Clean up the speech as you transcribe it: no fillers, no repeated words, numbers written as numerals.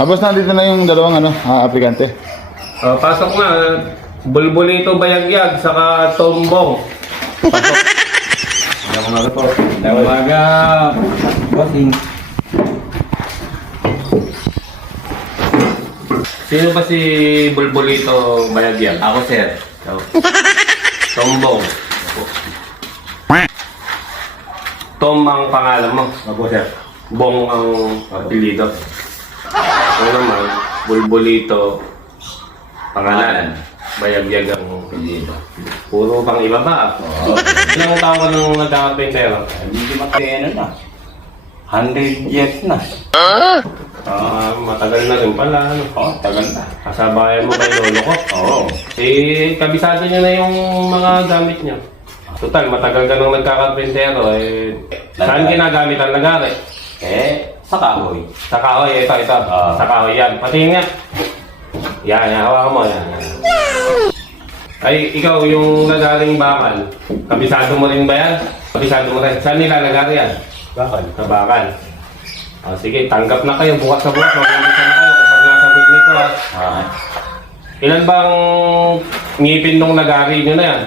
Tapos nandito na yung dalawang aplikante. Pasok na. Bulbulito Bayagyag, saka Tombong. Pasok. Magandang umaga po. Magandang umaga, bossing. Sino ba si Bulbulito Bayagyag? Ako, sir. Tombong. Tom ang pangalan mo. Ako, sir. Bong ang apelido. Ako naman, Bulbulito pangalan. Bayagyag ang apelido. Puro pang iba ba? Oo. Ilang taon ka nung nagkakapentero? Hindi matino na. 100 years na. Matagal na rin pala. Ano? Oo, tagal na. Kasabayan mo kay lolo ko. Oo. Kabisado niyo na yung mga gamit niyo. Total, matagal ka nung nagkakapentero. Saan ginagamit ang lagari? Sa kahoy. Sa kahoy, ito. Sa kahoy yan. Patingin nga. Yan, hawakan mo. Yan. Ay, ikaw yung nagaling bakal. Kabisado mo rin ba yan? Kabisado mo rin. Saan nilalagari yan? Bakal. Sa bakal. Sige, tanggap na kayo. Bukas sa bukas. Mag-umpisa na kayo kapag nasagot nito. Ah. Ilan bang ngipin nung nagari nyo na yan?